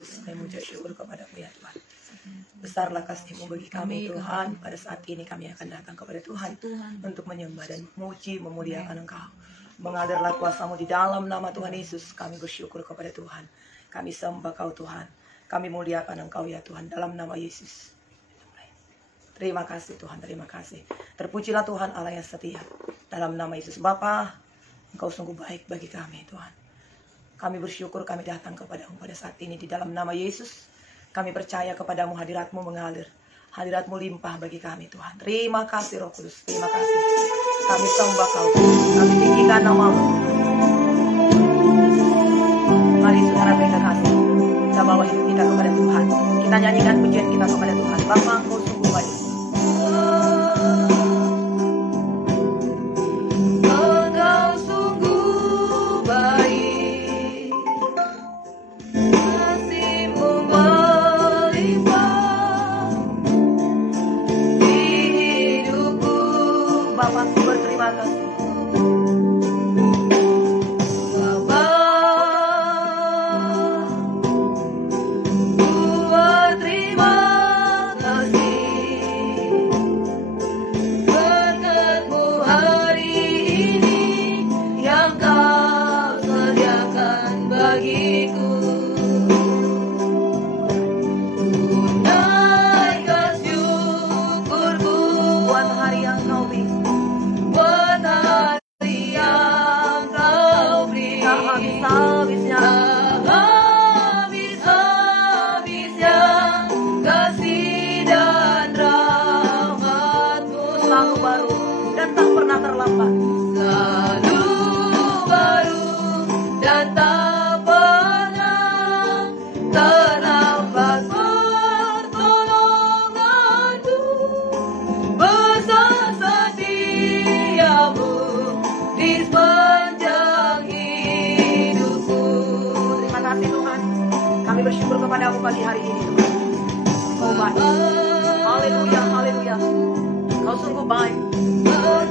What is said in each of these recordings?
Kami mengucap syukur kepada-Mu ya Tuhan. Besarlah kasih-Mu bagi kami Tuhan. Pada saat ini kami akan datang kepada Tuhan untuk menyembah dan memuji, memuliakan Engkau. Mengalirlah kuasa-Mu di dalam nama Tuhan Yesus. Kami bersyukur kepada Tuhan. Kami sembah Kau Tuhan. Kami muliakan Engkau ya Tuhan dalam nama Yesus. Terima kasih Tuhan, terima kasih. Terpujilah Tuhan Allah yang setia. Dalam nama Yesus Bapa, Engkau sungguh baik bagi kami Tuhan. Kami bersyukur kami datang kepada-Mu pada saat ini di dalam nama Yesus. Kami percaya kepada-Mu, hadirat-Mu mengalir. Hadirat-Mu limpah bagi kami Tuhan. Terima kasih Roh Kudus, terima kasih. Kami sembah Kau, kami tinggikan nama-Mu. Mari saudara kita kasih. Kita bawa hidup kita kepada Tuhan. Kita nyanyikan pujian kita kepada Tuhan. Bapa, Engkau sungguh baik. Pagi hari ini Tuhan, Kau baik. Haleluya, haleluya. Kau sungguh baik. Kau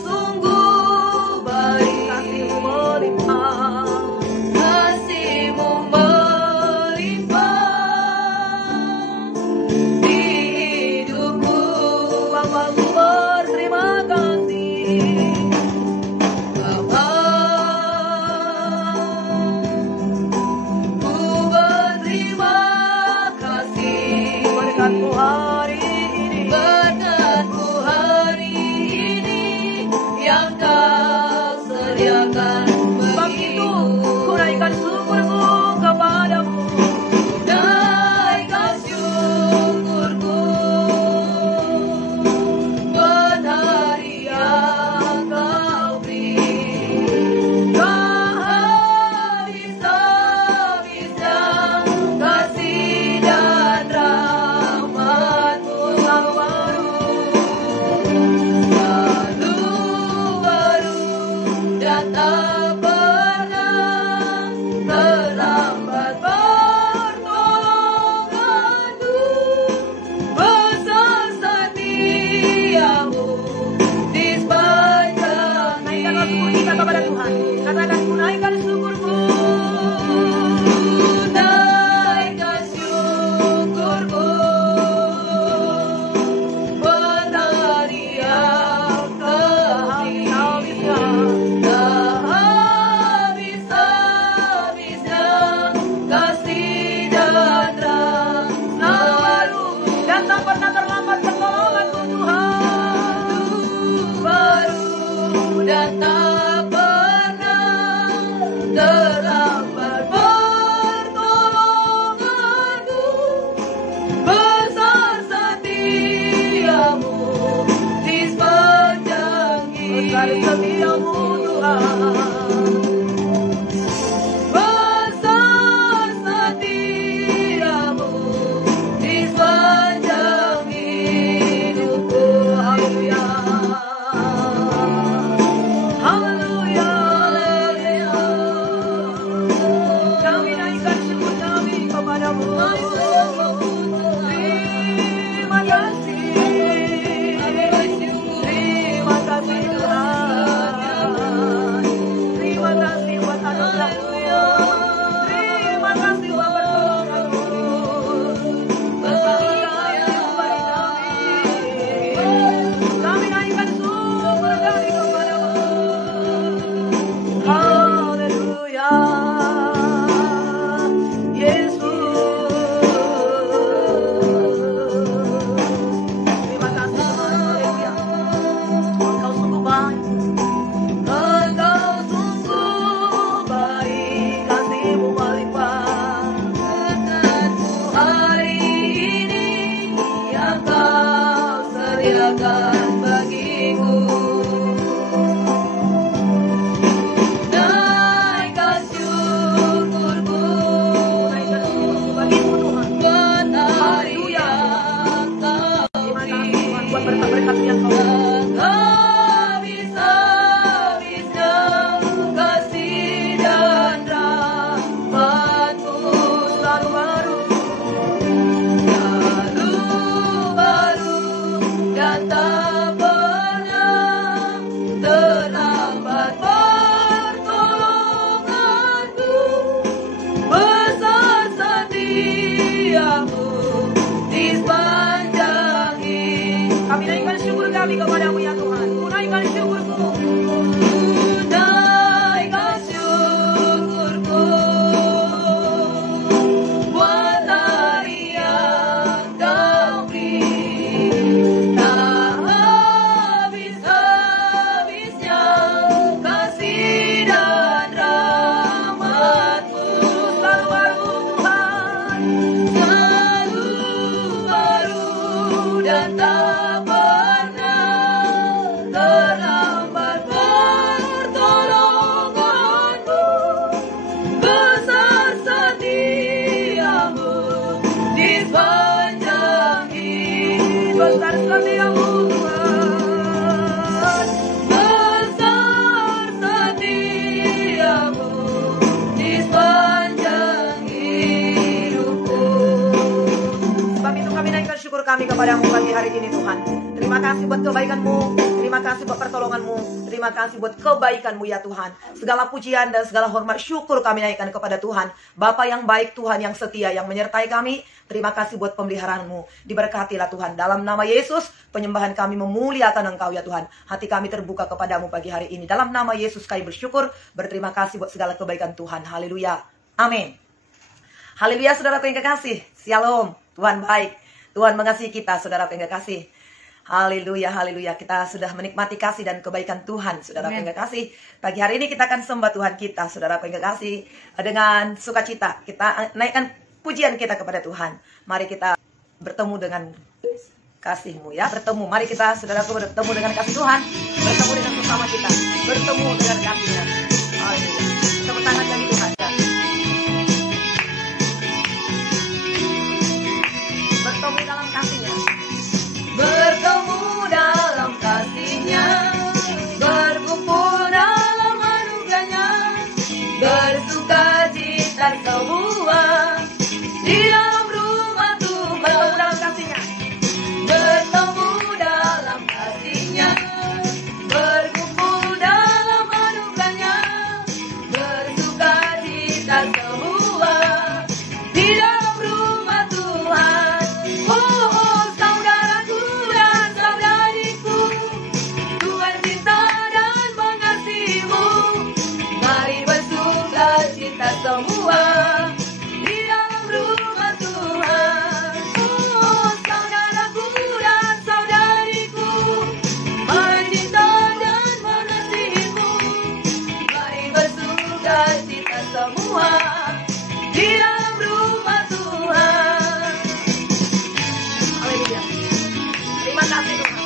sungguh baik. Kasih-Mu melimpah. Kasih-Mu melimpah di hidupku. Bapa-Ku berterima kasih. Bapa, berkat-Mu hari ini yang Kau sediakan bagiku. Ku naikkan syukur-Ku kepada-Mu, naikkan syukur-Ku buat hari yang Kau beri. Tak habis-habisnya kasih dan tak pernah terlambat pertolongan-Mu. Besar setia-Mu di sepanjang hidup. Naikkanlah syukur kita kepada Tuhan. Katakan, ku naikkan syukur-Ku. Naikkan syukur-Ku buat hari yang habis-habisnya. Dan tak pernah terlambat pertolongan-Mu. Besar setia-Mu di sepanjang hidup. Besar setia-Mu Tuhan. Besar setia-Mu di sepanjang hidupku. Haleluya. Kami naikkan syukur kami kepada-Mu. Terima kasih. Terima kasih Tuhan. Terima kasih buat anugerah-Mu. Terima kasih buat pertolongan-Mu. setiamu di sepanjang hidup. Kami naikkan syukur kami kepadamu ya Tuhan. Ku naikkan syukurku. Naikkan syukurku buat hari yang Kau beri. Tak habis-habisnya kasih dan rahmat-Mu. Selalu baru Tuhan, selalu baru dan tak pernah terlambat pertolongan-Mu. Besar setiamu di sepanjang hidup. Besar setiamu Tuhan, besar setiamu di sepanjang hidupku. Sebab itu kami naikkan syukur kami kepadamu pagi hari ini Tuhan. Terima kasih buat kebaikan-Mu, terima kasih buat pertolongan-Mu, terima kasih buat kebaikan-Mu ya Tuhan. Segala pujian dan segala hormat syukur kami naikkan kepada Tuhan. Bapa yang baik, Tuhan yang setia, yang menyertai kami. Terima kasih buat pemeliharaan-Mu. Diberkatilah Tuhan. Dalam nama Yesus, penyembahan kami memuliakan Engkau ya Tuhan. Hati kami terbuka kepadamu pagi hari ini. Dalam nama Yesus kami bersyukur, berterima kasih buat segala kebaikan Tuhan. Haleluya. Amin. Haleluya saudaraku yang kekasih. Shalom. Tuhan baik. Tuhan mengasihi kita saudaraku yang kekasih. Haleluya, haleluya. Kita sudah menikmati kasih dan kebaikan Tuhan, saudara yang kekasih. Pagi hari ini kita akan sembah Tuhan kita, saudara yang kekasih, dengan sukacita. Kita naikkan pujian kita kepada Tuhan. Mari kita bertemu dengan kasih-Mu ya. Bertemu, mari kita saudaraku bertemu dengan kasih Tuhan. Bertemu dengan sesama kita. Bertemu dengan kasih-Nya. Haleluya. Tepuk tangan bagi Tuhan ya. Bertemu dalam kasih-Nya. Bertemu dalam kasih-Nya, berkumpul dalam anugerah-Nya, bersuka cita semua di dalam rumah Tuhan. Bertemu dalam kasih-Nya, bertemu dalam kasih-Nya, berkumpul dalam anugerah-Nya, bersuka cita semua di dalam rumah Tuhan. Semua di dalam rumah Tuhan. Oh saudaraku dan saudariku, mencinta dan mengasihi-Mu. Mari bersuka cita semua di dalam rumah Tuhan. Haleluya. Terima kasih Tuhan.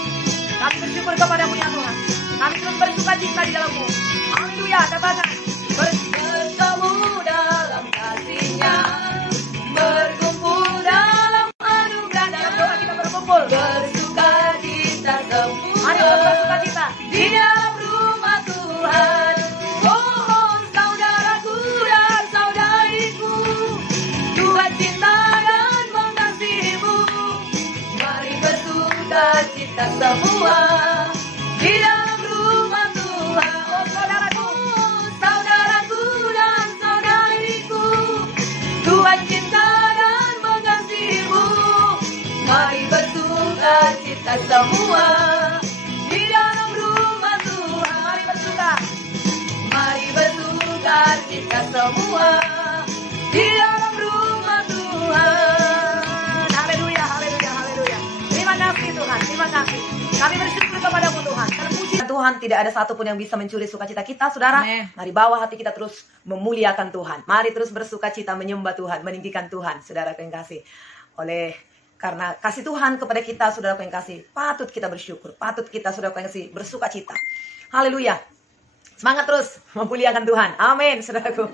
Kami bersyukur kepada-Mu ya Tuhan. Kami terus bersuka cita di dalam-Mu. Haleluya. Katakan bertemu dalam kasih-Nya, berkumpul dalam anugerah. Dalam doa kita berkumpul, bersuka cita semua. Mari bersuka cita di dalam rumah Tuhan. Oh saudaraku dan saudariku, Tuhan cinta dan mengasihi-Mu. Mari bersuka cita semua di dalam rumah Tuhan. Oh saudaraku dan saudariku, Tuhan cinta dan mengasihi-Mu. Mari bersuka cita semua di dalam rumah Tuhan. Mari bersuka cita semua di dalam rumah Tuhan. Haleluya, haleluya, haleluya. Terima kasih Tuhan, terima kasih. Kami bersyukur kepada-Mu Tuhan. Terpuji Tuhan, tidak ada satupun yang bisa mencuri sukacita kita, saudara. Mari bawa hati kita terus memuliakan Tuhan. Mari terus bersukacita menyembah Tuhan, meninggikan Tuhan, saudara yang kasih. Karena kasih Tuhan kepada kita, saudara yang kasih, patut kita bersyukur, patut kita, saudara yang kasih, bersukacita. Haleluya. Semangat terus memuliakan Tuhan. Amin, saudaraku.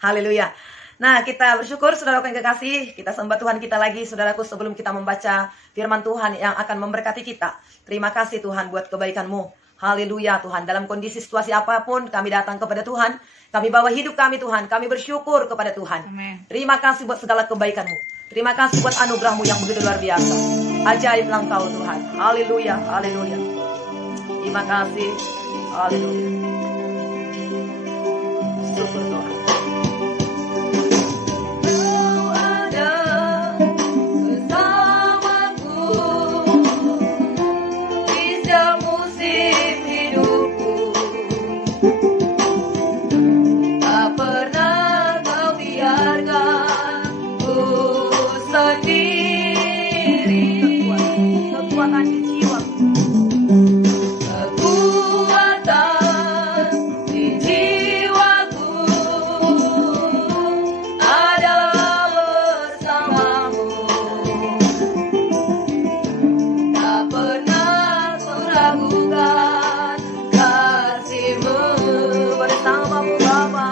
Haleluya. Nah, kita bersyukur, saudaraku yang kekasih, kita sembah Tuhan kita lagi, saudaraku, sebelum kita membaca firman Tuhan yang akan memberkati kita. Terima kasih Tuhan buat kebaikan-Mu. Haleluya Tuhan, dalam kondisi situasi apapun kami datang kepada Tuhan. Kami bawa hidup kami Tuhan, kami bersyukur kepada Tuhan. Amen. Terima kasih buat segala kebaikan-Mu. Terima kasih buat anugerah-Mu yang begitu luar biasa. Ajaiblah Engkau Tuhan. Haleluya, haleluya. Terima kasih. Haleluya. Syukur Tuhan. Kau ada sendiri, kekuatan di jiwa, kekuatan di jiwaku adalah bersamamu. Tak pernah meragukan kasih-Mu bersamamu Bapa.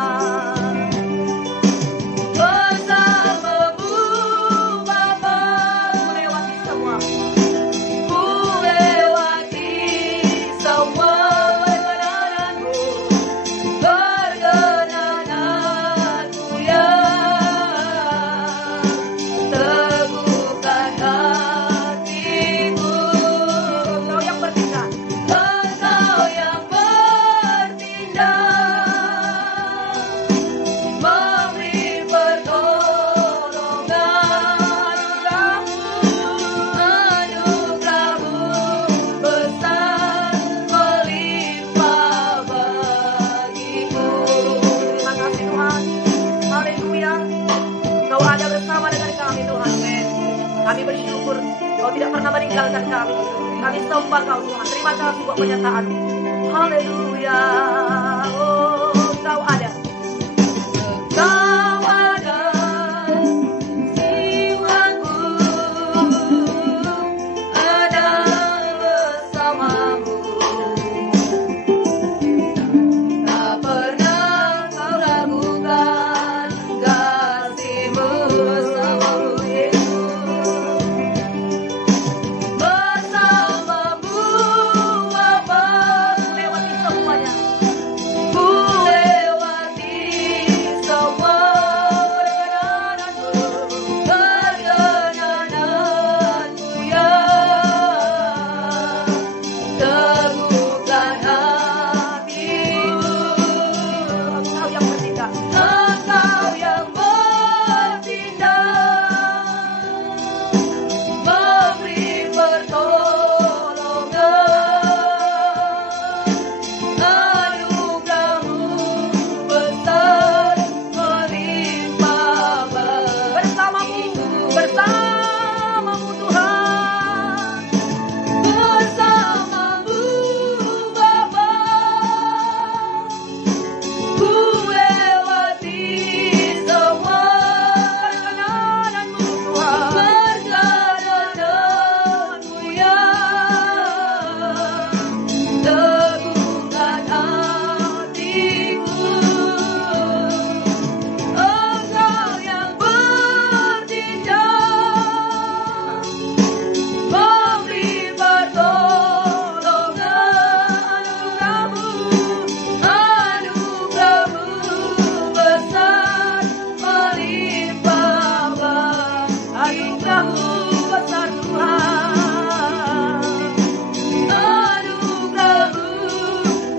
Kami bersyukur Kau tidak pernah meninggalkan kami. Kami sembah Kau Tuhan. Terima kasih buat pernyataan. Haleluya. Oh, Kau ada. Kau ada. Jiwaku ada bersamamu. Tak pernah Kau ragukan kasih-Mu bersamamu Yesus. Bersamamu Bapa, lewati semuanya. Ku lewati semua perkenananmu ya. Teguhkan hatiku. Engkau yang bertindak. Engkau yang bertindak. Memberi pertolongan. Anugerah-Mu besar melimpah bersamamu, bersamamu Tuhan. Bersamamu Bapa. Ku lewati semua perkenananmu Tuhan. Perkenananmu ya. Teguhkan hatiku. Engkau yang bertindak. Memberi pertolongan. Anugerah-Mu besar melimpah. Anugerah-Mu besar Tuhan. Anugerah-Mu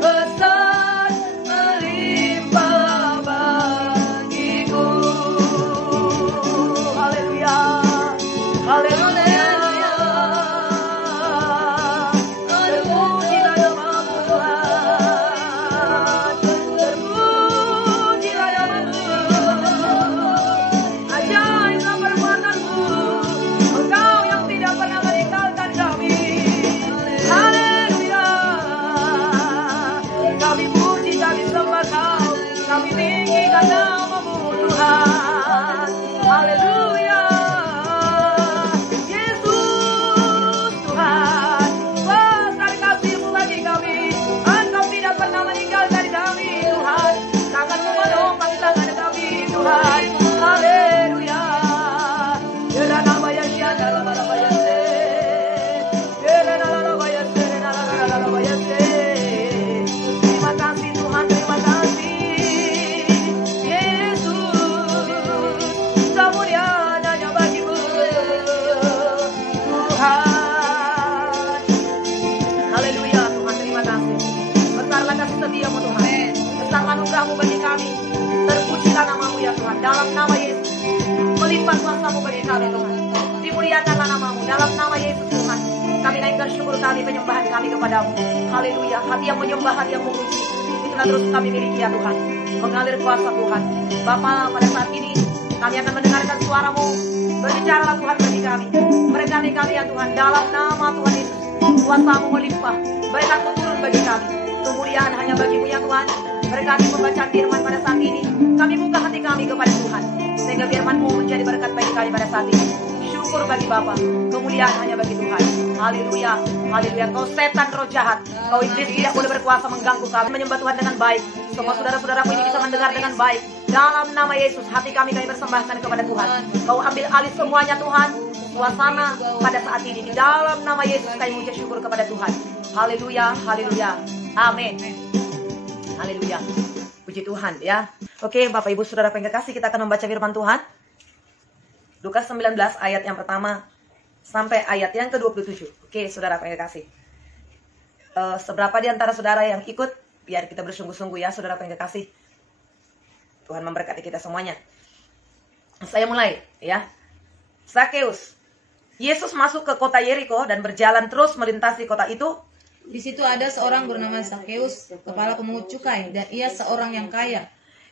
besar melimpah bagiku. Haleluya. Haleluya. Terpujilah namamu Tuhan. Terpujilah namamu. Ajaiblah perbuatan-Mu. Engkau yang tidak pernah meninggalkan kami. Haleluya. Kami puji, kami sembah Kau. Kami tinggikan namamu Tuhan. Haleluya. Yesus Tuhan, besar kasih-Mu bagi kami. Engkau tidak pernah meninggalkan kami Tuhan. Tangan-Mu menopang tangan kami Tuhan. Haleluya. Terima kasih Tuhan, terima kasih Yesus. Kemuliaan hanya bagi-Mu Tuhan. Haleluya Tuhan, terima kasih. Besarlah kasih setia-Mu Tuhan. Besarlah anugerah-Mu bagi kami. Terpujilah nama-Mu ya Tuhan. Dalam nama Yesus. Melimpah kuasa-Mu bagi kami Tuhan. Dimuliakanlah nama-Mu. Dalam nama Yesus Tuhan. Kami naikkan syukur kami, penyembahan kami kepada-Mu. Haleluya. Hati yang menyembah, hati yang memuji. Itulah terus kami miliki ya Tuhan. Mengalir kuasa Tuhan. Bapa, pada saat ini Kami akan mendengarkan suara-Mu. Berbicaralah Tuhan bagi kami. Berkati kami ya Tuhan, dalam nama Tuhan Yesus. Kuasa-Mu melimpah, berkat-Mu turun bagi kami. Kemuliaan hanya bagi-Mu ya Tuhan. Berkati pembacaan firman pada saat ini. Kami buka hati kami kepada Tuhan, sehingga firman-Mu menjadi berkat bagi kami pada saat ini. Syukur bagi Bapa, kemuliaan hanya bagi Tuhan. Haleluya, haleluya. Kau setan roh jahat, kau iblis tidak boleh berkuasa mengganggu kami. Menyembah Tuhan dengan baik. Semua saudara-saudaraku ini bisa mendengar dengan baik. Dalam nama Yesus, hati kami persembahkan kepada Tuhan. Kau ambil alih semuanya Tuhan. Suasana pada saat ini di dalam nama Yesus kami mengucap syukur kepada Tuhan. Haleluya, haleluya. Amin. Haleluya. Puji Tuhan ya. Oke, Bapak Ibu Saudara yang kekasih, kita akan membaca firman Tuhan. Lukas 19 ayat yang pertama sampai ayat yang ke-27. Oke, Saudara yang kekasih. Seberapa di antara saudara yang ikut, biar kita bersungguh-sungguh ya, Saudara yang kekasih. Tuhan memberkati kita semuanya. Saya mulai ya. Zakeus. Yesus masuk ke kota Yeriko dan berjalan terus melintasi kota itu. Di situ ada seorang bernama Zakeus, kepala pemungut cukai, dan ia seorang yang kaya.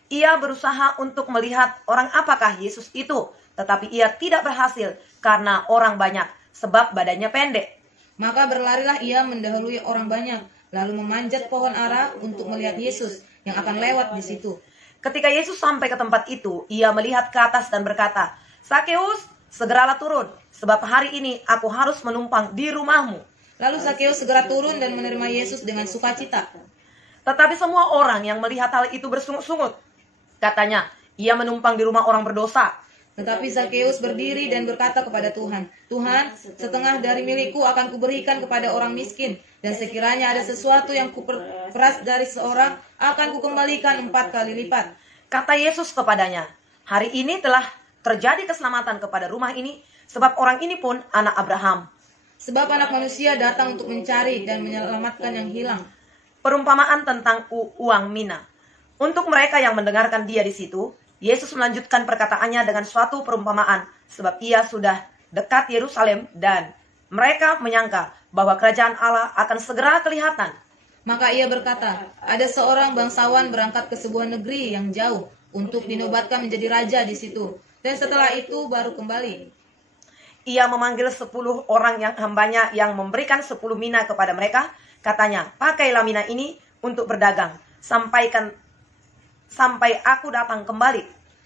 Ia berusaha untuk melihat orang apakah Yesus itu, tetapi ia tidak berhasil karena orang banyak, sebab badannya pendek. Maka berlarilah ia mendahului orang banyak, lalu memanjat pohon ara untuk melihat Yesus yang akan lewat di situ. Ketika Yesus sampai ke tempat itu, ia melihat ke atas dan berkata, "Zakeus, segeralah turun, sebab hari ini aku harus menumpang di rumahmu." Lalu Zakeus segera turun dan menerima Yesus dengan sukacita. Tetapi semua orang yang melihat hal itu bersungut-sungut. Katanya, ia menumpang di rumah orang berdosa. Tetapi Zakeus berdiri dan berkata kepada Tuhan, "Tuhan, setengah dari milikku akan kuberikan kepada orang miskin, dan sekiranya ada sesuatu yang kuperas dari seorang, akan kukembalikan 4 kali lipat." Kata Yesus kepadanya, "Hari ini telah terjadi keselamatan kepada rumah ini, sebab orang ini pun anak Abraham. Sebab anak manusia datang untuk mencari dan menyelamatkan yang hilang." Perumpamaan tentang uang mina. Untuk mereka yang mendengarkan dia di situ, Yesus melanjutkan perkataannya dengan suatu perumpamaan, sebab ia sudah dekat Yerusalem dan mereka menyangka bahwa kerajaan Allah akan segera kelihatan. Maka ia berkata, ada seorang bangsawan berangkat ke sebuah negeri yang jauh untuk dinobatkan menjadi raja di situ, dan setelah itu baru kembali. Ia memanggil 10 orang yang hambanya yang memberikan 10 mina kepada mereka. Katanya, "Pakailah mina ini untuk berdagang, sampai aku datang kembali."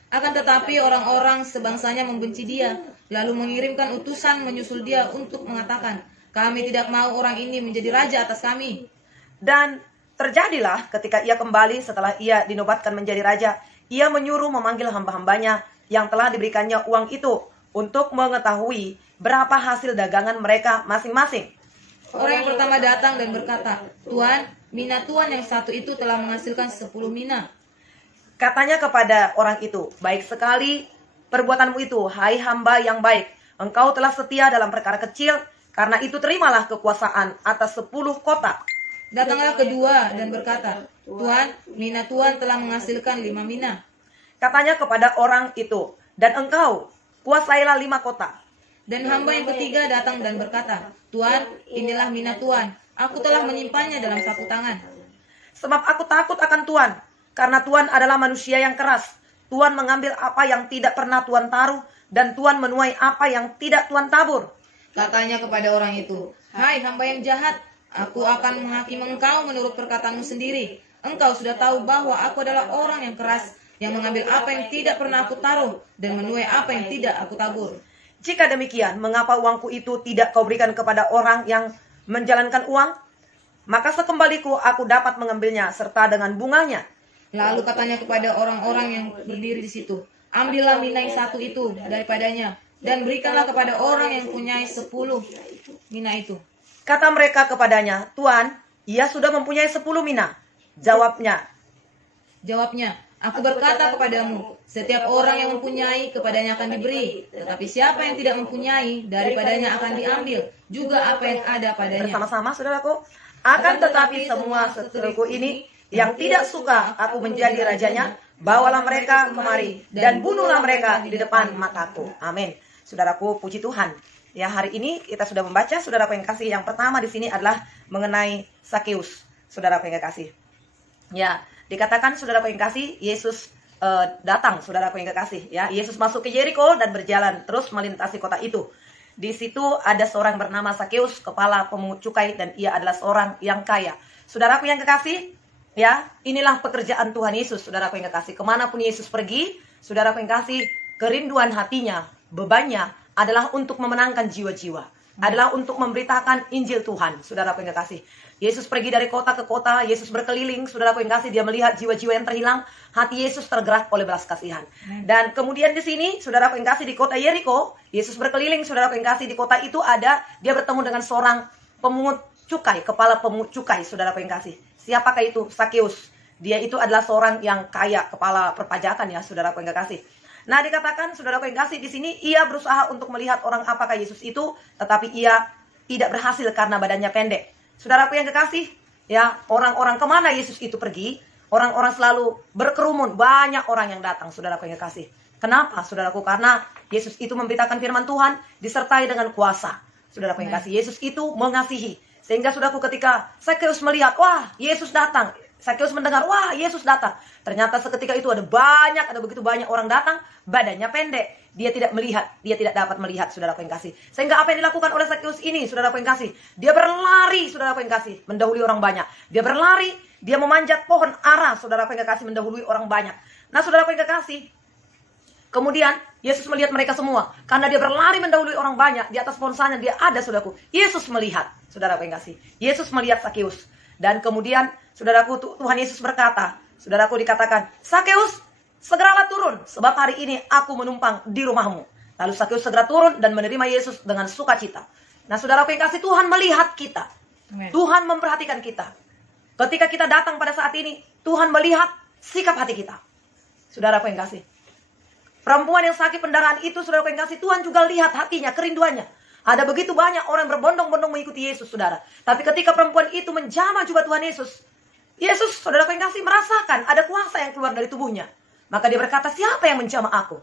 Akan tetapi orang-orang sebangsanya membenci dia, lalu mengirimkan utusan menyusul dia untuk mengatakan, "Kami tidak mau orang ini menjadi raja atas kami." Dan terjadilah ketika ia kembali setelah ia dinobatkan menjadi raja, ia menyuruh memanggil hamba-hambanya yang telah diberikannya uang itu untuk mengetahui berapa hasil dagangan mereka masing-masing. Orang yang pertama datang dan berkata, "Tuan, mina tuan yang satu itu telah menghasilkan 10 mina." Katanya kepada orang itu, "Baik sekali perbuatanmu itu, hai hamba yang baik. Engkau telah setia dalam perkara kecil, karena itu terimalah kekuasaan atas 10 kota." Datanglah kedua dan berkata, "Tuan, mina tuan telah menghasilkan 5 mina." Katanya kepada orang itu, "Dan engkau, kuasailah 5 kota." Dan hamba yang ketiga datang dan berkata, "Tuan, inilah mina tuan. Aku telah menyimpannya dalam saku tangan. Sebab aku takut akan Tuan, karena Tuan adalah manusia yang keras. Tuan mengambil apa yang tidak pernah Tuan taruh, dan Tuan menuai apa yang tidak Tuan tabur." Katanya kepada orang itu, "Hai hamba yang jahat, aku akan menghakimi engkau menurut perkataanmu sendiri. Engkau sudah tahu bahwa aku adalah orang yang keras, yang mengambil apa yang tidak pernah aku taruh, dan menuai apa yang tidak aku tabur. Jika demikian, mengapa uangku itu tidak kau berikan kepada orang yang menjalankan uang? Maka sekembaliku aku dapat mengambilnya serta dengan bunganya." Lalu katanya kepada orang-orang yang berdiri di situ, "Ambillah mina yang satu itu daripadanya, dan berikanlah kepada orang yang punyai 10 mina itu." Kata mereka kepadanya, "Tuan, ia sudah mempunyai 10 mina." Jawabnya, "Aku berkata kepadamu, setiap orang yang mempunyai, kepadanya akan diberi. Tetapi siapa yang tidak mempunyai, daripadanya akan diambil juga apa yang ada padanya." Bersama-sama, saudaraku. "Akan tetapi semua seteruku ini, yang tidak suka aku menjadi rajanya, bawalah mereka kemari, dan bunuhlah mereka di depan mataku." Amin. Saudaraku, puji Tuhan. Ya, hari ini kita sudah membaca, saudaraku yang kasih, yang pertama di sini adalah mengenai Zakeus. Saudaraku yang kasih. Ya, dikatakan saudaraku yang kasih, Yesus datang, saudaraku yang kekasih. Ya, Yesus masuk ke Yeriko dan berjalan terus melintasi kota itu. Di situ ada seorang bernama Sakeus, kepala pemungut cukai, dan ia adalah seorang yang kaya. Saudaraku yang kekasih, ya, inilah pekerjaan Tuhan Yesus, saudaraku yang kekasih. Kemanapun Yesus pergi, saudaraku yang kekasih, kerinduan hatinya, bebannya adalah untuk memenangkan jiwa-jiwa. Adalah untuk memberitakan Injil Tuhan, saudaraku yang kekasih. Yesus pergi dari kota ke kota, Yesus berkeliling, saudaraku yang kasih, dia melihat jiwa-jiwa yang terhilang, hati Yesus tergerak oleh belas kasihan. Dan kemudian di sini, saudaraku yang kasih, di kota Yeriko, Yesus berkeliling, saudaraku yang kasih, di kota itu ada, dia bertemu dengan seorang pemungut cukai, kepala pemungut cukai, saudaraku yang kasih. Siapakah itu? Sakeus. Dia itu adalah seorang yang kaya, kepala perpajakan ya, saudaraku yang kasih. Nah, dikatakan, saudaraku yang kasih, di sini ia berusaha untuk melihat orang apakah Yesus itu, tetapi ia tidak berhasil karena badannya pendek. Saudaraku yang kekasih, ya, orang-orang kemana Yesus itu pergi, orang-orang selalu berkerumun, banyak orang yang datang, saudaraku yang kekasih. Kenapa, saudaraku? Karena Yesus itu memberitakan firman Tuhan, disertai dengan kuasa, saudaraku yang kasih. Yesus itu mengasihi, sehingga saudaraku ketika Sakeus melihat, wah, Yesus datang, Sakeus mendengar, wah, Yesus datang. Ternyata seketika itu ada begitu banyak orang datang, badannya pendek. Dia tidak melihat, dia tidak dapat melihat, saudaraku yang kasih. Sehingga apa yang dilakukan oleh Sakeus ini, saudaraku yang kasih? Dia berlari, saudaraku yang kasih, mendahului orang banyak. Dia berlari, dia memanjat pohon ara, saudaraku yang kasih, mendahului orang banyak. Nah, saudaraku yang kasih, kemudian Yesus melihat mereka semua. Karena dia berlari mendahului orang banyak, di atas pohon sana dia ada, saudaraku. Yesus melihat, saudaraku yang kasih. Yesus melihat Sakeus. Dan kemudian, saudaraku, Tuhan Yesus berkata, saudaraku dikatakan, Sakeus, segeralah turun, sebab hari ini aku menumpang di rumahmu. Lalu Sakeus segera turun dan menerima Yesus dengan sukacita. Nah, saudaraku yang kasih, Tuhan melihat kita. Amen. Tuhan memperhatikan kita. Ketika kita datang pada saat ini, Tuhan melihat sikap hati kita. Saudaraku yang kasih. Perempuan yang sakit pendarahan itu, saudaraku yang kasih, Tuhan juga lihat hatinya, kerinduannya. Ada begitu banyak orang berbondong-bondong mengikuti Yesus, saudara. Tapi ketika perempuan itu menjamah juga Tuhan Yesus, Yesus, saudaraku yang kasih, merasakan ada kuasa yang keluar dari tubuhnya. Maka dia berkata, siapa yang menjamah aku?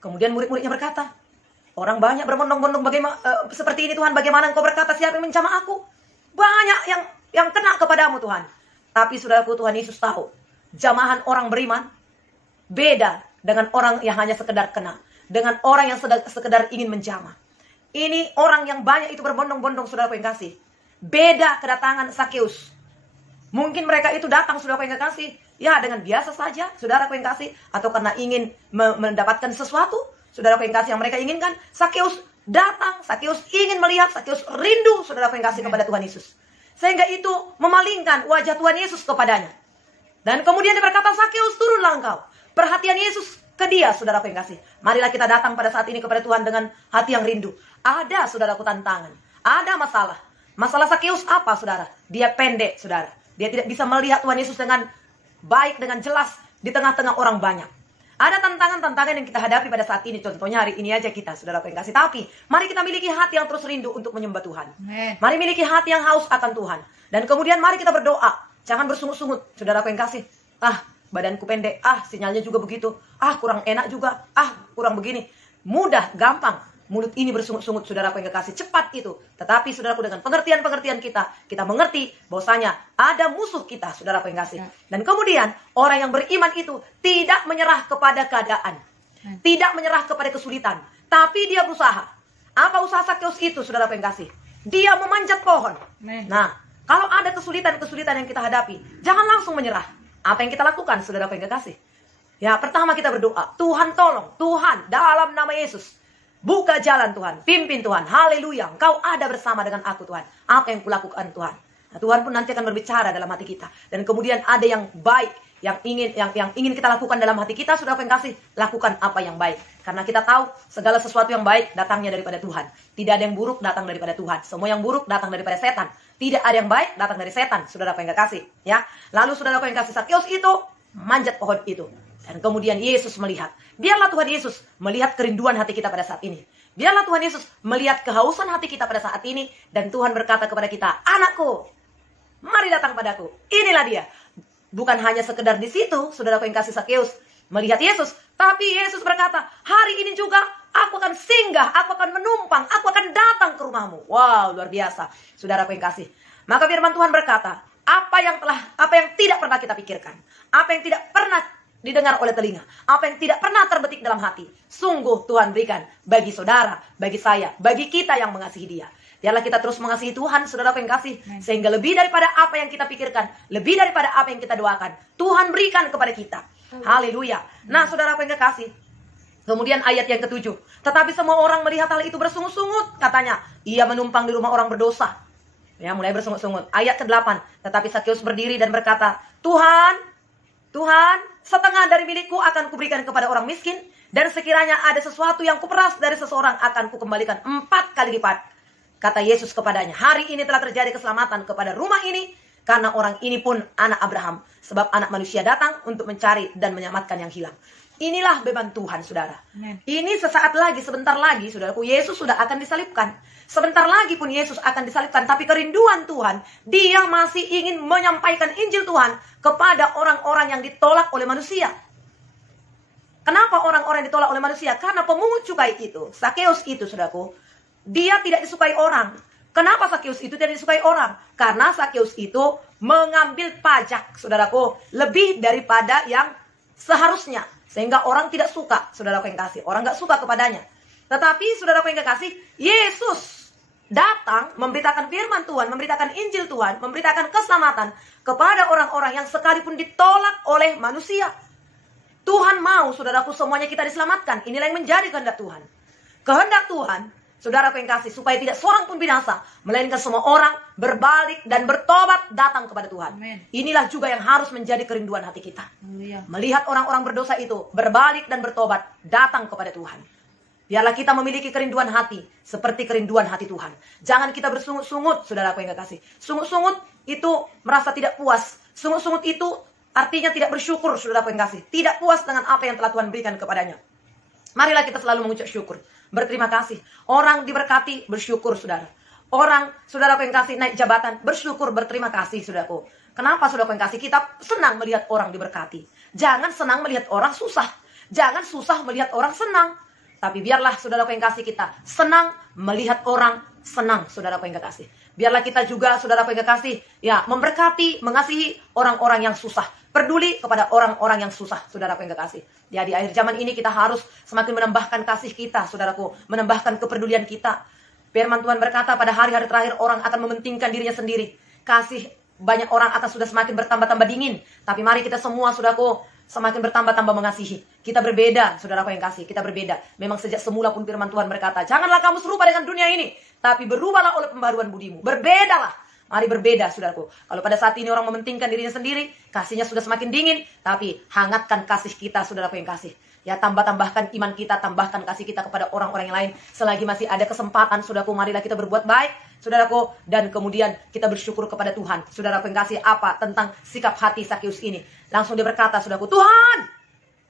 Kemudian murid-muridnya berkata, orang banyak berbondong-bondong seperti ini Tuhan, bagaimana engkau berkata siapa yang menjamah aku? Banyak yang kena kepadamu Tuhan. Tapi saudaraku, Tuhan Yesus tahu, jamahan orang beriman beda dengan orang yang hanya sekedar kena. Dengan orang yang sekedar ingin menjamah. Ini orang yang banyak itu berbondong-bondong, saudaraku yang kasih. Beda kedatangan Sakeus. Mungkin mereka itu datang, saudaraku yang kasih, ya dengan biasa saja, saudaraku yang kasih, atau karena ingin mendapatkan sesuatu, saudaraku yang kasih, yang mereka inginkan. Sakeus datang, Sakeus ingin melihat, Sakeus rindu, saudaraku yang kasih, kepada Tuhan Yesus. Sehingga itu memalingkan wajah Tuhan Yesus kepadanya. Dan kemudian dia berkata, Sakeus, turunlah engkau. Perhatian Yesus ke dia, saudaraku yang kasih. Marilah kita datang pada saat ini kepada Tuhan dengan hati yang rindu. Ada, saudaraku, tantangan. Ada masalah. Masalah Sakeus apa, saudara? Dia pendek, saudara. Dia tidak bisa melihat Tuhan Yesus dengan baik, dengan jelas di tengah-tengah orang banyak. Ada tantangan-tantangan yang kita hadapi pada saat ini. Contohnya hari ini aja kita, saudaraku yang kasih. Tapi mari kita miliki hati yang terus rindu untuk menyembah Tuhan. Mari miliki hati yang haus akan Tuhan. Dan kemudian mari kita berdoa. Jangan bersungut-sungut, saudaraku yang kasih. Badanku pendek, sinyalnya juga begitu. Kurang enak juga. Kurang begini. Mudah, gampang. Mulut ini bersungut-sungut, saudaraku yang kekasih, cepat itu. Tetapi saudaraku, dengan pengertian-pengertian kita mengerti bahwasanya ada musuh kita, saudaraku yang kasih. Dan kemudian orang yang beriman itu tidak menyerah kepada keadaan, tidak menyerah kepada kesulitan, tapi dia berusaha. Apa usaha Sakeus itu, saudaraku yang kasih? Dia memanjat pohon. Nah, kalau ada kesulitan-kesulitan yang kita hadapi, jangan langsung menyerah. Apa yang kita lakukan, saudaraku yang kekasih? Ya, pertama kita berdoa, Tuhan tolong, Tuhan dalam nama Yesus, buka jalan Tuhan, pimpin Tuhan, haleluya, Engkau ada bersama dengan aku Tuhan. Apa yang kulakukan Tuhan? Nah, Tuhan pun nanti akan berbicara dalam hati kita. Dan kemudian ada yang baik, yang ingin kita lakukan dalam hati kita, sudah yang kasih, lakukan apa yang baik. Karena kita tahu segala sesuatu yang baik datangnya daripada Tuhan. Tidak ada yang buruk datang daripada Tuhan. Semua yang buruk datang daripada setan. Tidak ada yang baik datang dari setan, saudara yang kasih. Ya, lalu saudara yang kasih, Sakeus itu manjat pohon itu. Dan kemudian Yesus melihat. Biarlah Tuhan Yesus melihat kerinduan hati kita pada saat ini. Biarlah Tuhan Yesus melihat kehausan hati kita pada saat ini. Dan Tuhan berkata kepada kita, anakku, mari datang padaku. Inilah dia. Bukan hanya sekedar di situ, saudaraku yang kasih, Sakeus melihat Yesus. Tapi Yesus berkata, hari ini juga aku akan singgah, aku akan menumpang, aku akan datang ke rumahmu. Wow, luar biasa, saudaraku yang kasih. Maka firman Tuhan berkata, apa yang tidak pernah kita pikirkan, apa yang tidak pernah didengar oleh telinga, apa yang tidak pernah terbetik dalam hati, sungguh Tuhan berikan bagi saudara, bagi saya, bagi kita yang mengasihi Dia. Biarlah kita terus mengasihi Tuhan, saudara yang kasih, sehingga lebih daripada apa yang kita pikirkan, lebih daripada apa yang kita doakan, Tuhan berikan kepada kita. Haleluya. Nah, saudara yang kasih, kemudian ayat yang ke-7, tetapi semua orang melihat hal itu bersungut-sungut, katanya, ia menumpang di rumah orang berdosa. Ya, mulai bersungut-sungut. Ayat ke-8, tetapi Sakeus berdiri dan berkata, Tuhan, setengah dari milikku akan kuberikan kepada orang miskin, dan sekiranya ada sesuatu yang kuperas dari seseorang akan kukembalikan 4 kali lipat. Kata Yesus kepadanya, hari ini telah terjadi keselamatan kepada rumah ini, karena orang ini pun anak Abraham. Sebab anak manusia datang untuk mencari dan menyelamatkan yang hilang. Inilah beban Tuhan, saudara. Ini sesaat lagi, sebentar lagi, saudaraku, Yesus sudah akan disalibkan. Sebentar lagi pun Yesus akan disalibkan. Tapi kerinduan Tuhan, Dia masih ingin menyampaikan Injil Tuhan kepada orang-orang yang ditolak oleh manusia. Kenapa orang-orang yang ditolak oleh manusia? Karena pemungut cukai itu, Sakeus itu, saudaraku, dia tidak disukai orang. Kenapa Sakeus itu tidak disukai orang? Karena Sakeus itu mengambil pajak, saudaraku, lebih daripada yang seharusnya. Sehingga orang tidak suka, saudaraku yang kasih. Orang gak suka kepadanya. Tetapi, saudaraku yang kasih, Yesus datang memberitakan firman Tuhan, memberitakan Injil Tuhan, memberitakan keselamatan kepada orang-orang yang sekalipun ditolak oleh manusia. Tuhan mau, saudaraku, semuanya kita diselamatkan. Inilah yang menjadi kehendak Tuhan. Kehendak Tuhan, saudaraku yang kasih, supaya tidak seorang pun binasa, melainkan semua orang berbalik dan bertobat datang kepada Tuhan. Amen. Inilah juga yang harus menjadi kerinduan hati kita. Haleluya. Melihat orang-orang berdosa itu berbalik dan bertobat datang kepada Tuhan. Biarlah kita memiliki kerinduan hati seperti kerinduan hati Tuhan. Jangan kita bersungut-sungut, saudaraku yang kasih. Sungut-sungut itu merasa tidak puas. Sungut-sungut itu artinya tidak bersyukur, saudaraku yang kasih. Tidak puas dengan apa yang telah Tuhan berikan kepadanya. Marilah kita selalu mengucap syukur. Berterima kasih. Orang diberkati, bersyukur, saudara. Orang, saudaraku yang kasih, naik jabatan, bersyukur, berterima kasih, saudaraku. Kenapa, saudaraku yang kasih? Kita senang melihat orang diberkati. Jangan senang melihat orang susah. Jangan susah melihat orang senang. Tapi biarlah, saudaraku yang kasih, kita senang melihat orang senang, saudaraku yang kasih. Biarlah kita juga, saudaraku yang kasih, ya, memberkati, mengasihi orang-orang yang susah. Peduli kepada orang-orang yang susah, saudaraku yang kekasih. Ya, di akhir zaman ini kita harus semakin menambahkan kasih kita, saudaraku. Menambahkan kepedulian kita. Firman Tuhan berkata pada hari-hari terakhir orang akan mementingkan dirinya sendiri. Kasih banyak orang akan sudah semakin bertambah-tambah dingin. Tapi mari kita semua, saudaraku, semakin bertambah-tambah mengasihi. Kita berbeda, saudaraku yang kasih. Kita berbeda. Memang sejak semula pun firman Tuhan berkata, janganlah kamu serupa dengan dunia ini, tapi berubahlah oleh pembaruan budimu. Berbedalah. Mari berbeda, saudaraku. Kalau pada saat ini orang mementingkan dirinya sendiri, kasihnya sudah semakin dingin, tapi hangatkan kasih kita, saudaraku yang kasih. Ya, tambahkan iman kita, tambahkan kasih kita kepada orang-orang yang lain. Selagi masih ada kesempatan, saudaraku, marilah kita berbuat baik, saudaraku. Dan kemudian kita bersyukur kepada Tuhan. Saudaraku yang kasih, apa tentang sikap hati Sakeus ini? Langsung dia berkata, saudaraku, Tuhan,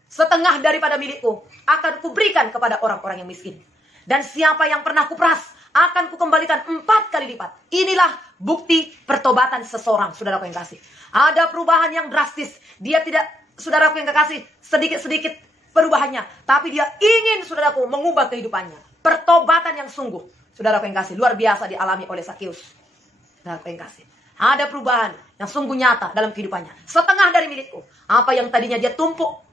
setengah daripada milikku akan kuberikan kepada orang-orang yang miskin. Dan siapa yang pernah kuperas, akan kukembalikan 4 kali lipat. Inilah bukti pertobatan seseorang, saudaraku yang kasih. Ada perubahan yang drastis. Dia tidak, saudaraku yang kekasih, sedikit-sedikit perubahannya. Tapi dia ingin, saudaraku, mengubah kehidupannya. Pertobatan yang sungguh, saudaraku yang kasih, luar biasa dialami oleh Sakeus. Saudaraku yang kasih. Ada perubahan yang sungguh nyata dalam kehidupannya. Setengah dari milikku. Apa yang tadinya dia tumpuk,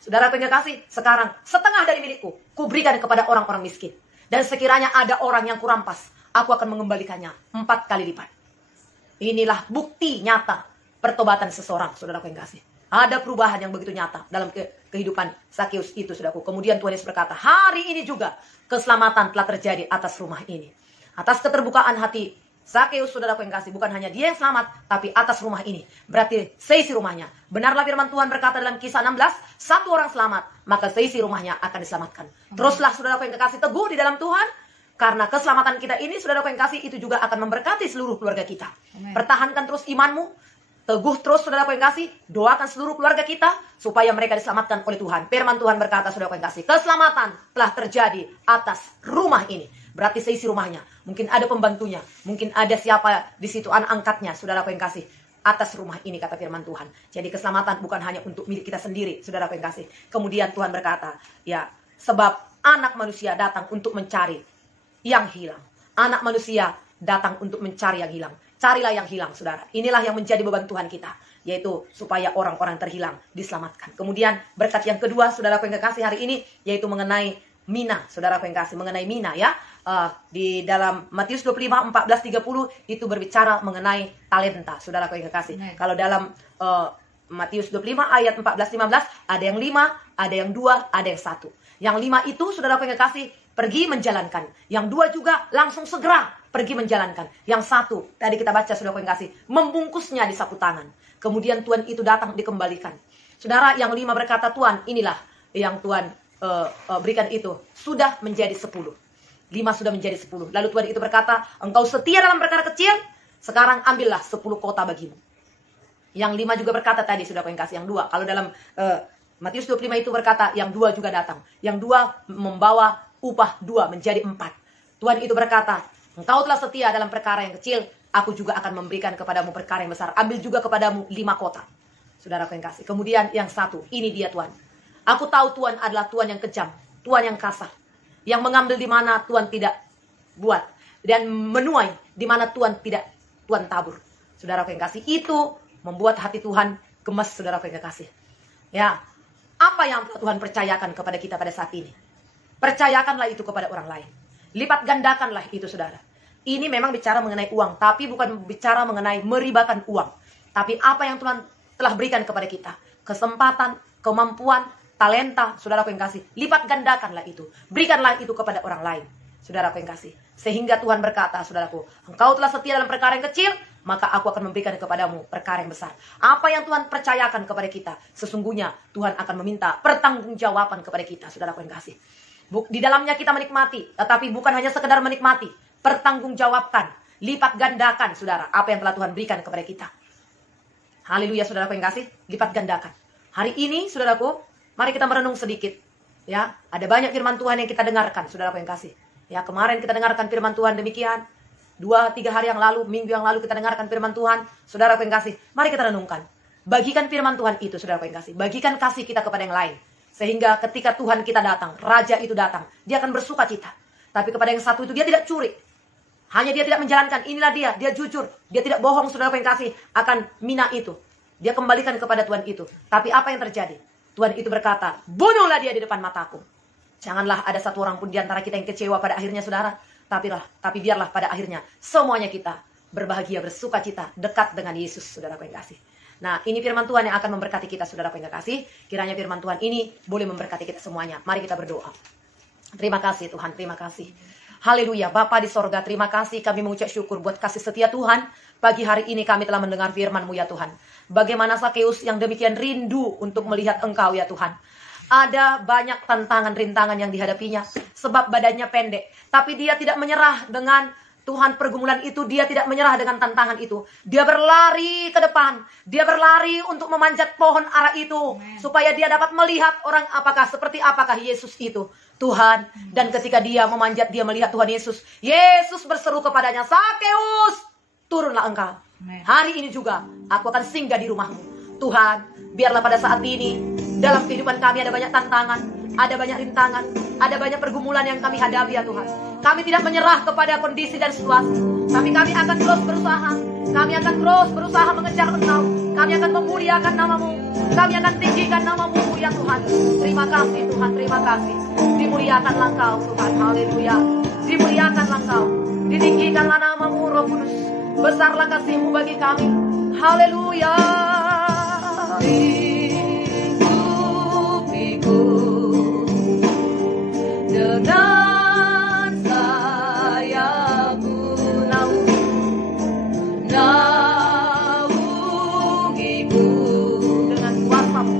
saudaraku yang kasih, sekarang setengah dari milikku, kuberikan kepada orang-orang miskin. Dan sekiranya ada orang yang kurampas, aku akan mengembalikannya 4 kali lipat. Inilah bukti nyata pertobatan seseorang, saudaraku yang kasih. Ada perubahan yang begitu nyata dalam kehidupan Sakeus itu, saudaraku. Kemudian Tuhan Yesus berkata, hari ini juga keselamatan telah terjadi atas rumah ini. Atas keterbukaan hati Sakeus, saudaraku yang kasih, bukan hanya dia yang selamat, tapi atas rumah ini. Berarti seisi rumahnya. Benarlah firman Tuhan berkata dalam Kisah 16, satu orang selamat, maka seisi rumahnya akan diselamatkan. Teruslah, saudaraku yang kekasih, teguh di dalam Tuhan, karena keselamatan kita ini, saudaraku yang kasih, itu juga akan memberkati seluruh keluarga kita. Amen. Pertahankan terus imanmu, teguh terus, saudaraku yang kasih, doakan seluruh keluarga kita, supaya mereka diselamatkan oleh Tuhan. Firman Tuhan berkata, saudaraku yang kasih, keselamatan telah terjadi atas rumah ini. Berarti seisi rumahnya. Mungkin ada pembantunya. Mungkin ada siapa di situ, anak angkatnya, saudaraku yang kasih. Atas rumah ini, kata firman Tuhan. Jadi keselamatan bukan hanya untuk milik kita sendiri, saudaraku yang kasih. Kemudian Tuhan berkata, ya, sebab anak manusia datang untuk mencari yang hilang. Anak manusia datang untuk mencari yang hilang. Carilah yang hilang, saudara. Inilah yang menjadi beban Tuhan kita. yaitu supaya orang-orang terhilang diselamatkan. Kemudian berkat yang kedua, saudaraku yang kekasih hari ini, yaitu mengenai mina, saudaraku yang kasih, mengenai mina ya. Di dalam Matius 25, 14, 30 itu berbicara mengenai talenta, saudaraku yang kekasih. Kalau dalam Matius 25 ayat 14, 15 ada yang 5, ada yang 2, ada yang 1. Yang 5 itu, saudaraku yang kekasih, pergi menjalankan. Yang 2 juga langsung segera pergi menjalankan. Yang 1, tadi kita baca, saudaraku yang kasih, membungkusnya di sapu tangan. Kemudian Tuhan itu datang dikembalikan. Saudara, yang 5 berkata, Tuhan, inilah yang Tuhan berikan itu. Sudah menjadi 10. 5 sudah menjadi 10. Lalu Tuhan itu berkata, engkau setia dalam perkara kecil, sekarang ambillah 10 kota bagimu. Yang 5 juga berkata tadi, saudaraku yang kasih, yang 2. Kalau dalam Matius 25 itu berkata, yang 2 juga datang. Yang 2 membawa upah 2 menjadi 4. Tuhan itu berkata, engkau telah setia dalam perkara yang kecil, aku juga akan memberikan kepadamu perkara yang besar. Ambil juga kepadamu 5 kota. Saudaraku yang kasih. Kemudian yang 1, ini dia Tuhan. Aku tahu Tuhan adalah Tuhan yang kejam, Tuhan yang kasar, yang mengambil di mana Tuhan tidak buat, dan menuai di mana Tuhan tidak Tuhan tabur. Saudaraku yang kasih, itu membuat hati Tuhan gemes, saudaraku yang kasih. Ya, apa yang Tuhan percayakan kepada kita pada saat ini? Percayakanlah itu kepada orang lain. Lipat gandakanlah itu, saudara. Ini memang bicara mengenai uang, tapi bukan bicara mengenai meribakan uang. Tapi apa yang Tuhan telah berikan kepada kita, kesempatan, kemampuan, talenta, saudaraku yang kasih, lipat gandakanlah itu. Berikanlah itu kepada orang lain, saudaraku yang kasih. Sehingga Tuhan berkata, saudaraku, engkau telah setia dalam perkara yang kecil, maka aku akan memberikan kepadamu perkara yang besar. Apa yang Tuhan percayakan kepada kita, sesungguhnya Tuhan akan meminta pertanggungjawaban kepada kita, saudaraku yang kasih. Di dalamnya kita menikmati, tetapi bukan hanya sekedar menikmati, pertanggungjawabkan, lipat gandakan, saudara, apa yang telah Tuhan berikan kepada kita. Haleluya, saudaraku yang kasih, lipat gandakan. Hari ini, saudaraku, mari kita merenung sedikit. Ya, ada banyak firman Tuhan yang kita dengarkan, saudaraku yang kasih. Ya, kemarin kita dengarkan firman Tuhan demikian. 2-3 hari yang lalu, minggu yang lalu kita dengarkan firman Tuhan, saudaraku yang kasih. Mari kita renungkan. Bagikan firman Tuhan itu, saudaraku yang kasih. Bagikan kasih kita kepada yang lain. Sehingga ketika Tuhan kita datang, Raja itu datang, dia akan bersuka cita. Tapi kepada yang satu itu dia tidak curi. Hanya dia tidak menjalankan, inilah dia jujur. Dia tidak bohong, saudaraku yang kasih, akan mina itu. Dia kembalikan kepada Tuhan itu. Tapi apa yang terjadi? Tuhan itu berkata, bunuhlah dia di depan mataku. Janganlah ada satu orang pun di antara kita yang kecewa pada akhirnya, saudara. Tapi biarlah pada akhirnya semuanya kita berbahagia, bersuka cita, dekat dengan Yesus, saudaraku yang kasih. Nah, ini firman Tuhan yang akan memberkati kita, saudaraku yang kasih. Kiranya firman Tuhan ini boleh memberkati kita semuanya. Mari kita berdoa. Terima kasih Tuhan, terima kasih. Haleluya, Bapa di sorga, terima kasih. Kami mengucap syukur buat kasih setia Tuhan. Pagi hari ini kami telah mendengar firman-Mu ya Tuhan. Bagaimana Sakeus yang demikian rindu untuk melihat Engkau ya Tuhan. Ada banyak tantangan, rintangan yang dihadapinya. Sebab badannya pendek. Tapi dia tidak menyerah dengan Tuhan pergumulan itu. Dia tidak menyerah dengan tantangan itu. Dia berlari ke depan. Dia berlari untuk memanjat pohon ara itu. Supaya dia dapat melihat orang seperti apakah Yesus itu. Tuhan. Dan ketika dia memanjat, dia melihat Tuhan Yesus. Yesus berseru kepadanya, Sakeus, turunlah engkau. Hari ini juga aku akan singgah di rumahmu. Tuhan, biarlah pada saat ini dalam kehidupan kami ada banyak tantangan, ada banyak rintangan, ada banyak pergumulan yang kami hadapi ya Tuhan. Kami tidak menyerah kepada kondisi dan situasi, tapi kami akan terus berusaha. Kami akan terus berusaha mengejar Engkau. Kami akan memuliakan nama-Mu. Kami akan tinggikan nama-Mu ya Tuhan. Terima kasih Tuhan, terima kasih. Dimuliakanlah Engkau Tuhan, haleluya. Dimuliakanlah Engkau, ditinggikanlah nama-Mu Roh Kudus. Besarlah kasih-Mu bagi kami. Haleluya. Hidup dengan sayapmu naungiku dengan kuasa-Mu,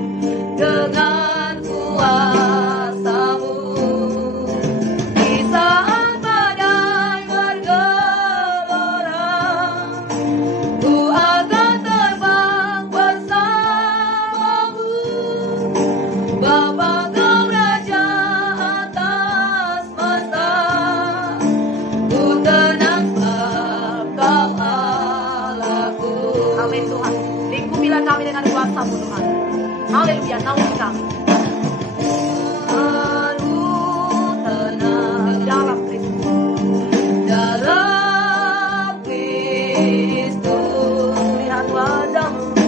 dengan kuasa-Mu. Di saat badai bergelora, ku akan terbang bersamamu. Bapa Kau Raja atas masa, ku tenang sebab Kau Allahku. Amin Tuhan. Lingkupilah kami dengan kuasa-Mu Tuhan. Haleluya, naungi kami. Aduh, tenang dalam Kristus. Dalam Kristus. Lihat wajah-Mu.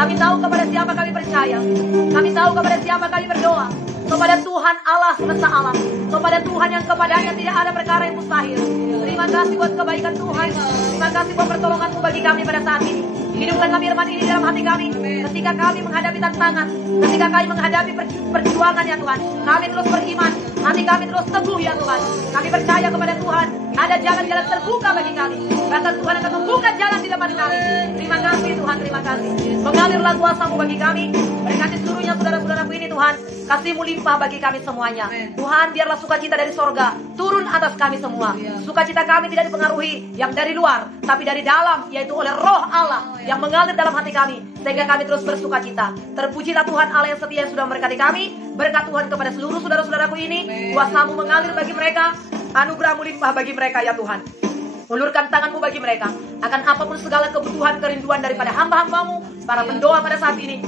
Kami tahu kepada siapa kami percaya. Kami tahu kepada siapa kami berdoa. Kepada Tuhan Allah semesta alam. Kepada Tuhan yang kepadanya tidak ada perkara yang mustahil. Terima kasih buat kebaikan Tuhan. Terima kasih buat pertolongan-Mu bagi kami pada saat ini. Hidupkan kami firman ini dalam hati kami. Ketika kami menghadapi tantangan, ketika kami menghadapi perjuangan ya Tuhan, kami terus beriman. Hati kami terus teguh ya Tuhan. Kami percaya kepada Tuhan. Ada jalan-jalan terbuka bagi kami. Bahkan Tuhan akan membuka jalan di depan kami. Terima kasih Tuhan, terima kasih. Mengalirlah kuasa-Mu bagi kami. Berkati seluruhnya saudara-saudaraku ini Tuhan. Kasih-Mu limpah bagi kami semuanya. Tuhan, biarlah sukacita dari sorga turun atas kami semua. Sukacita kami tidak dipengaruhi yang dari luar, tapi dari dalam, yaitu oleh Roh Allah yang mengalir dalam hati kami, sehingga kami terus bersukacita. Terpujilah Tuhan Allah yang setia yang sudah memberkati kami. Berkat Tuhan kepada seluruh saudara-saudaraku ini. Kuasa-Mu mengalir bagi mereka. Anugerah-Mu limpah bagi mereka ya Tuhan. Ulurkan tangan-Mu bagi mereka. Akan apapun segala kebutuhan, kerinduan daripada hamba-hamba-Mu, para pendoa pada saat ini.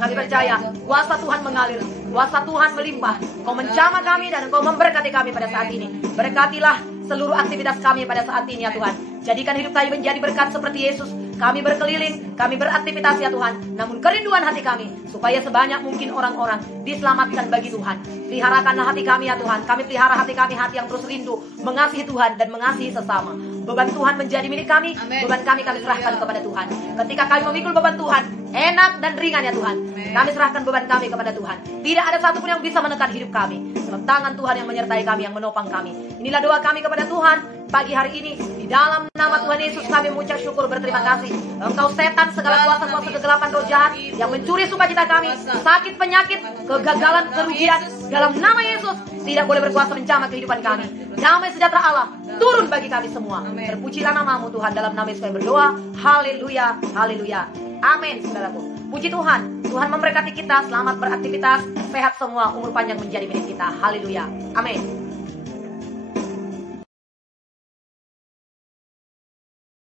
Kami percaya kuasa Tuhan mengalir, kuasa Tuhan melimpah. Kau menjamah kami dan Kau memberkati kami pada saat ini. Berkatilah seluruh aktivitas kami pada saat ini ya Tuhan. Jadikan hidup kami menjadi berkat seperti Yesus. Kami berkeliling, kami beraktivitas ya Tuhan. Namun kerinduan hati kami, supaya sebanyak mungkin orang-orang diselamatkan bagi Tuhan. Peliharakanlah hati kami ya Tuhan. Kami pelihara hati kami, hati yang terus rindu mengasihi Tuhan dan mengasihi sesama. Beban Tuhan menjadi milik kami. Beban kami serahkan kepada Tuhan. Ketika kami memikul beban Tuhan, enak dan ringan ya Tuhan. Kami serahkan beban kami kepada Tuhan. Tidak ada satupun yang bisa menekan hidup kami. Tangan Tuhan yang menyertai kami, yang menopang kami. Inilah doa kami kepada Tuhan pagi hari ini. Di dalam nama Tuhan Yesus kami mengucap syukur, berterima kasih. Engkau setan, segala kuasa-kuasa kegelapan roh jahat yang mencuri sukacita kami, sakit, penyakit, kegagalan, kerugian, dalam nama Yesus tidak boleh berkuasa menjamah kehidupan kami. Damai sejahtera Allah turun bagi kami semua. Terpujilah nama-Mu Tuhan, dalam nama Yesus kami berdoa. Haleluya, haleluya. Amin, saudaraku. Puji Tuhan. Tuhan memberkati kita. Selamat beraktivitas. Sehat semua. Umur panjang menjadi milik kita. Haleluya. Amin.